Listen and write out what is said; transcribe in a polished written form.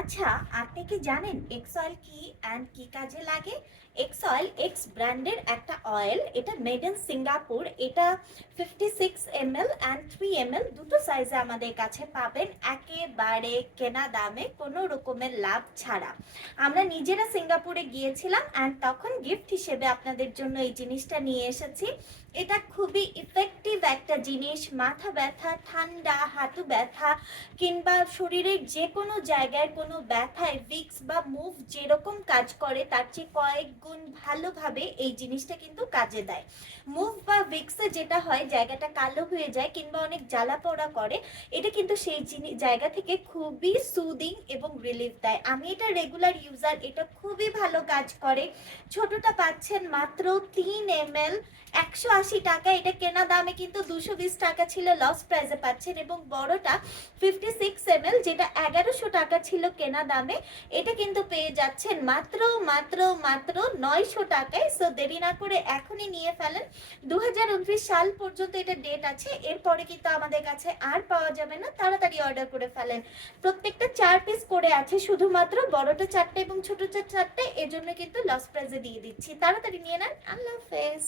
আচ্ছা, আপনি কি জানেন এক্স অয়েল কি অ্যান্ড কি কাজে লাগে? এক্স অয়েল এক্স ব্র্যান্ডের একটা অয়েল, এটা মেড ইন সিঙ্গাপুর। এটা 56 ml অ্যান্ড 3 ml দুটো সাইজে আমাদের কাছে পাবেন, একেবারে কেনা দামে, কোনো রকমের লাভ ছাড়া। আমরা নিজেরা সিঙ্গাপুরে গিয়েছিলাম অ্যান্ড তখন গিফট হিসেবে আপনাদের জন্য এই জিনিসটা নিয়ে এসেছি। এটা খুবই ইফেক্টিভ একটা জিনিস, মাথা ব্যথা, ঠান্ডা, হাঁটু ব্যথা কিংবা শরীরের যে কোনো জায়গায় কোনো ব্যথায় ভিক্স বা মুভ যেরকম কাজ করে তার চেয়ে কয়েক গুণ ভালোভাবে এই জিনিসটা কিন্তু কাজে দেয়। মুভ বা ভিক্সে যেটা হয়, জায়গাটা কালো হয়ে যায় কিংবা অনেক জ্বালা পোড়া করে, এটা কিন্তু সেই জায়গা থেকে খুবই সুদিং এবং রিলিফ দেয়। আমি এটা রেগুলার ইউজার, এটা খুবই ভালো কাজ করে। ছোটটা পাচ্ছেন মাত্র 3 ml, 180 টাকা। এটা কেনা দামে কিন্তু 220 টাকা ছিল, লস প্রাইসে পাচ্ছেন। এবং বড়টা 56 ml, যেটা 1100 টাকা ছিল কেনা দামে, এটা কিন্তু পেয়ে যাচ্ছেন মাত্র মাত্র মাত্র 900 টাকায়। সো দেরি না করে এখনই নিয়ে ফেলেন। 2029 সাল পর্যন্ত এটা ডেট আছে, এরপরে কিন্তু আমাদের কাছে আর পাওয়া যাবে না। তাড়াতাড়ি অর্ডার করে ফেলেন। প্রত্যেকটা 4 পিস করে আছে, শুধুমাত্র বড়টা 4টে এবং ছোটটা 4টে, এজন্য কিন্তু লস প্রাইসে দিয়ে দিচ্ছি। তাড়াতাড়ি নিয়ে নেন। আল্লাহ হাফেজ।